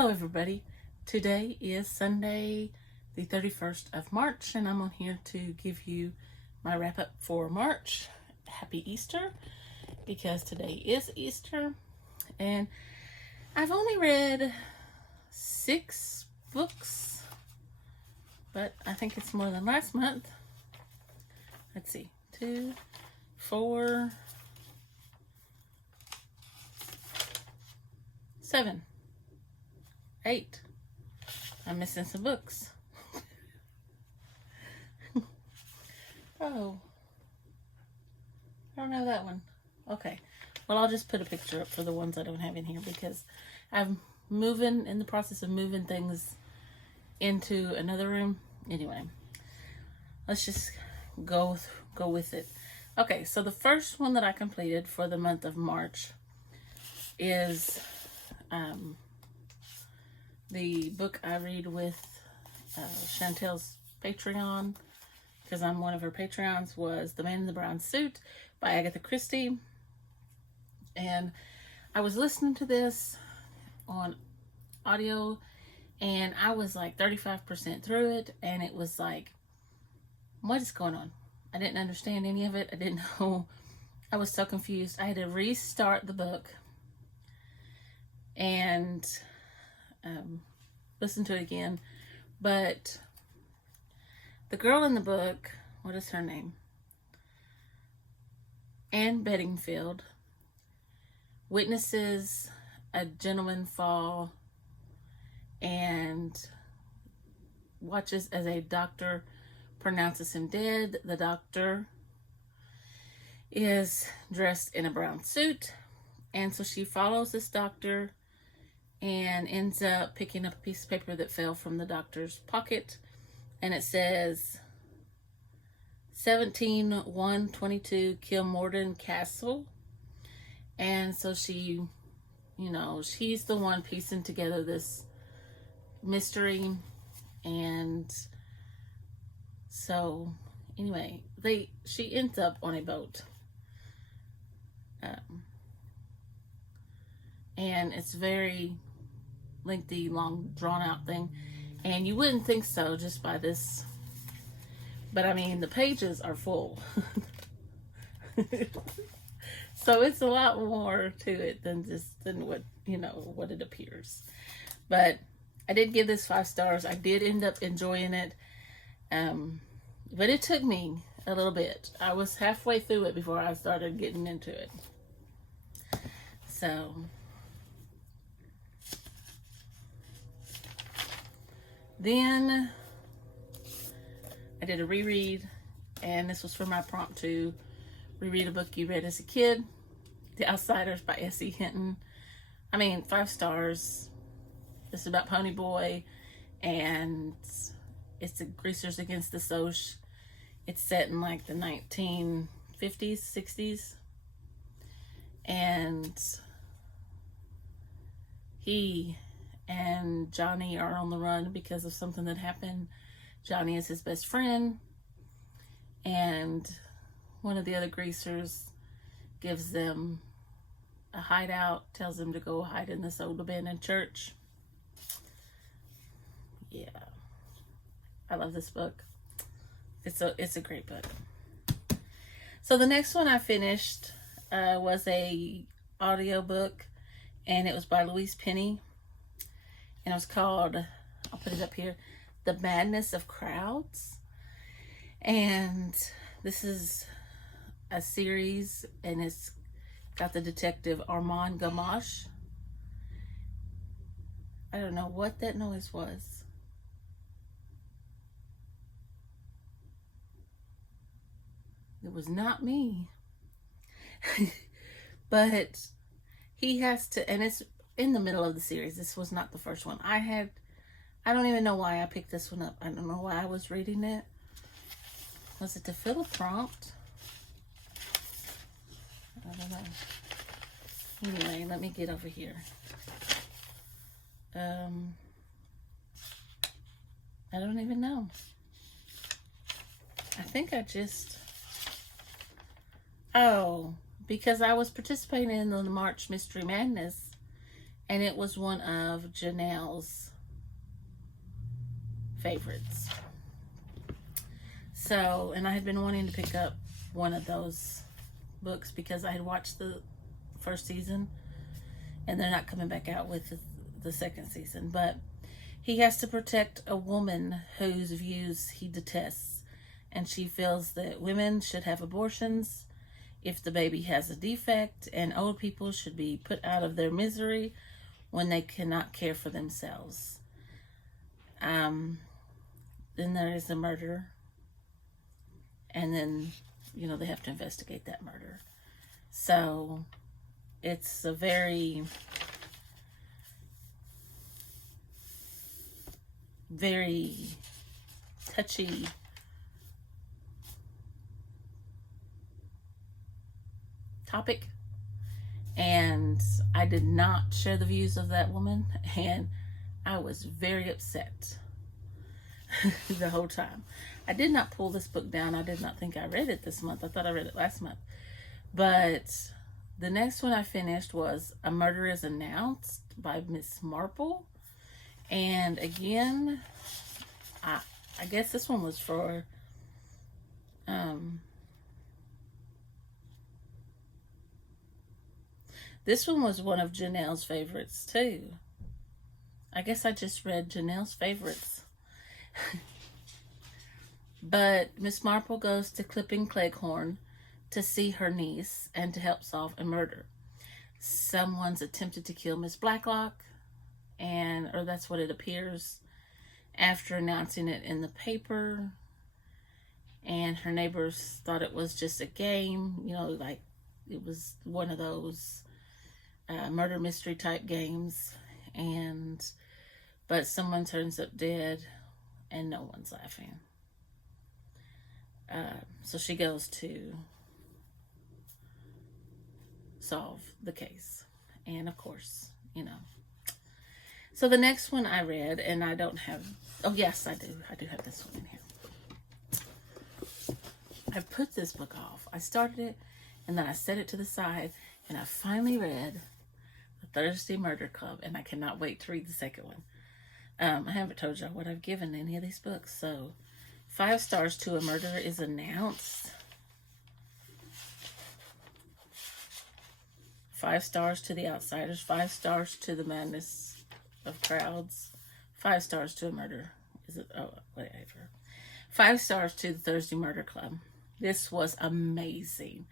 Hello everybody. Today is Sunday the 31st of March and I'm on here to give you my wrap up for March. Happy Easter, because today is Easter and I've only read 6 books, but I think it's more than last month. Let's see, 2, 4, 7, 8. I'm missing some books. Oh, I don't have that one. Okay, well, I'll just put a picture up for the ones I don't have in here because I'm in the process of moving things into another room. Anyway, let's just go with it. Okay, so the first one that I completed for the month of March is the book I read with Chantel's Patreon, because I'm one of her Patreons, was The Man in the Brown Suit by Agatha Christie. And I was listening to this on audio and I was like 35% through it, and it was like, what is going on? I didn't understand any of it. I didn't know. I was so confused. I had to restart the book and listen to it again. But the girl in the book, what is her name? Anne Bedingfield witnesses a gentleman fall and watches as a doctor pronounces him dead. The doctor is dressed in a brown suit, and so she follows this doctor and ends up picking up a piece of paper that fell from the doctor's pocket, and it says 17-1-22 Kilmorden Castle. And so she, she's the one piecing together this mystery. And so anyway, she ends up on a boat, and it's very lengthy, long, drawn out thing, and you wouldn't think so just by this, but I mean the pages are full. So it's a lot more to it than what it appears. But I did give this 5 stars. I did end up enjoying it, but it took me a little bit. I was halfway through it before I started getting into it. So then I did a reread, and this was for my prompt to reread a book you read as a kid, The Outsiders by S.E. Hinton. I mean, 5 stars. This is about Pony Boy, and it's the Greasers Against the Soc. It's set in like the 1950s, 60s, and he and Johnny are on the run because of something that happened. Johnny is his best friend, and one of the other greasers gives them a hideout, tells them to go hide in this old abandoned church. Yeah, I love this book. It's a great book. So the next one I finished was a audiobook, and it was by Louise Penny, and it was called, I'll put it up here, The Madness of Crowds. And this is a series, and it's got the detective Armand Gamache. I don't know what that noise was. It was not me. But he has to, and it's in the middle of the series. This was not the first one. I don't even know why I picked this one up. I don't know why I was reading it. Was it to fill a prompt? I don't know. Anyway, let me get over here. I don't even know. I think I just... Oh, because I was participating in the March Mystery Madness, and it was one of Janelle's favorites. So, and I had been wanting to pick up one of those books because I had watched the first season, and they're not coming back out with the second season. But he has to protect a woman whose views he detests, and she feels that women should have abortions if the baby has a defect, and old people should be put out of their misery when they cannot care for themselves. Then there is a murder, and then, you know, they have to investigate that murder. So it's a very, very touchy topic, and I did not share the views of that woman, and I was very upset the whole time. I did not pull this book down. I did not think I read it this month. I thought I read it last month. But the next one I finished was A Murder is Announced by Miss Marple. And again, I guess this one was for this one was one of Janelle's favorites too. I guess I just read Janelle's favorites. But Miss Marple goes to Clipping Cleghorn to see her niece and to help solve a murder. Someone's attempted to kill Miss Blacklock, or that's what it appears, after announcing it in the paper. And her neighbors thought it was just a game, you know, like it was one of those murder mystery type games. But someone turns up dead and no one's laughing. So she goes to solve the case. And of course, you know. So the next one I read, and I don't have, oh yes, I do have this one in here. I put this book off. I started it, and then I set it to the side, and I finally read The Thursday Murder Club, and I cannot wait to read the second one. I haven't told y'all what I've given any of these books, so 5 stars to A Murder is Announced. 5 stars to The Outsiders. 5 stars to The Madness of Crowds. 5 stars to A Murder. Whatever. 5 stars to The Thursday Murder Club. This was amazing.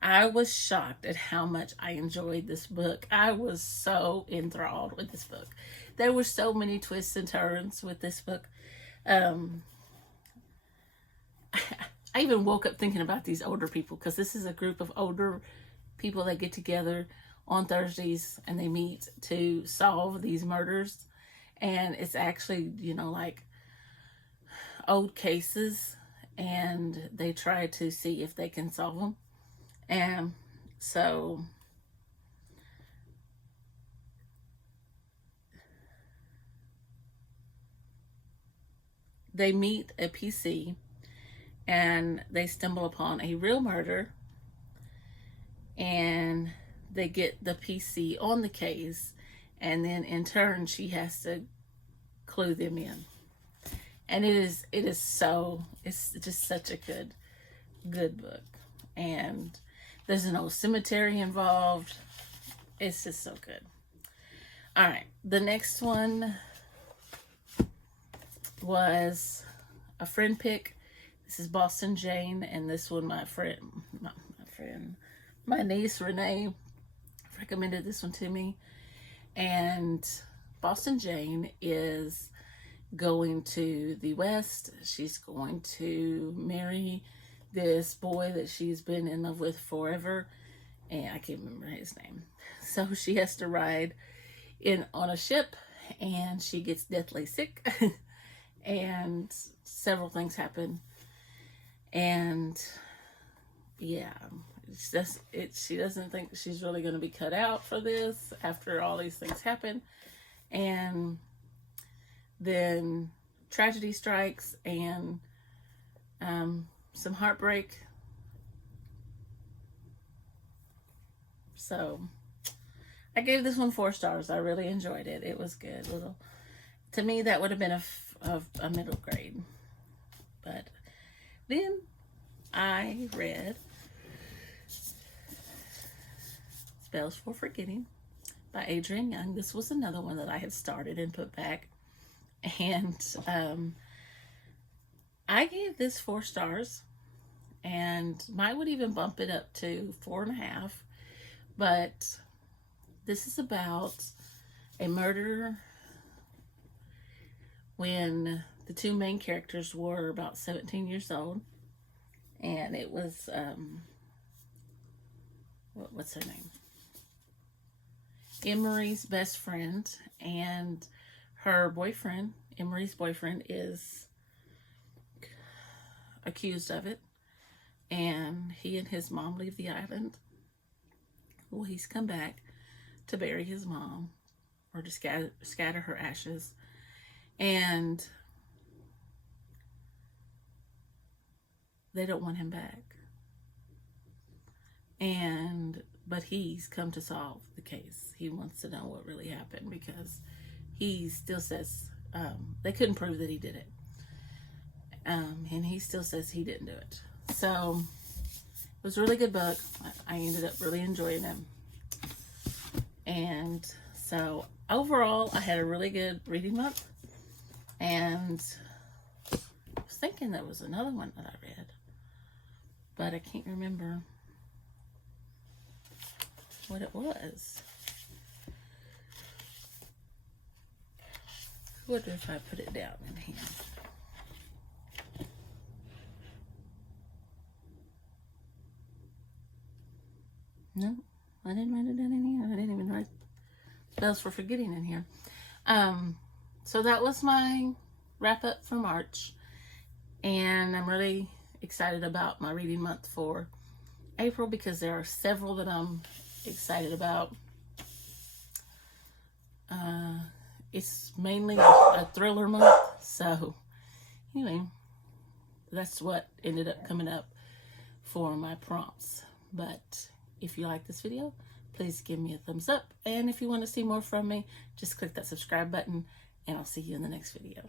I was shocked at how much I enjoyed this book. I was so enthralled with this book. There were so many twists and turns with this book. I even woke up thinking about these older people, because this is a group of older people that get together on Thursdays and they meet to solve these murders. And it's actually, you know, like old cases, and they try to see if they can solve them. And so they meet a PC and they stumble upon a real murder, and they get the PC on the case, and then in turn she has to clue them in. And it's just such a good book. And there's an old cemetery involved. It's just so good. All right, the next one was a friend pick. This is Boston Jane, and this one my niece Renee recommended this one to me. And Boston Jane is going to the West. She's going to marry this boy that she's been in love with forever, and I can't remember his name. So she has to ride on a ship, and she gets deathly sick and several things happen. And yeah, she doesn't think she's really going to be cut out for this after all these things happen. And then tragedy strikes, and some heartbreak. So I gave this one 4 stars. I really enjoyed it. It was good. To me, that would have been a middle grade. But then I read Spells for Forgetting by Adrienne Young. This was another one that I had started and put back. And I gave this 4 stars. And mine would even bump it up to 4.5. But this is about a murder when the 2 main characters were about 17 years old. And it was, what's her name? Emery's best friend, and her boyfriend, Emery's boyfriend, is accused of it. And he and his mom leave the island. Well, he's come back to bury his mom, or to scatter her ashes. And they don't want him back. But he's come to solve the case. He wants to know what really happened, because he still says they couldn't prove that he did it. And he still says he didn't do it. So it was a really good book. I ended up really enjoying it. And so overall, I had a really good reading month. And I was thinking there was another one that I read, but I can't remember what it was. What if I put it down in here? No, I didn't write it down in here. I didn't even write Spells for Forgetting in here. So that was my wrap up for March. And I'm really excited about my reading month for April, because there are several that I'm excited about. It's mainly a thriller month. So anyway, that's what ended up coming up for my prompts. But if you like this video, please give me a thumbs up. And if you want to see more from me, just click that subscribe button, and I'll see you in the next video.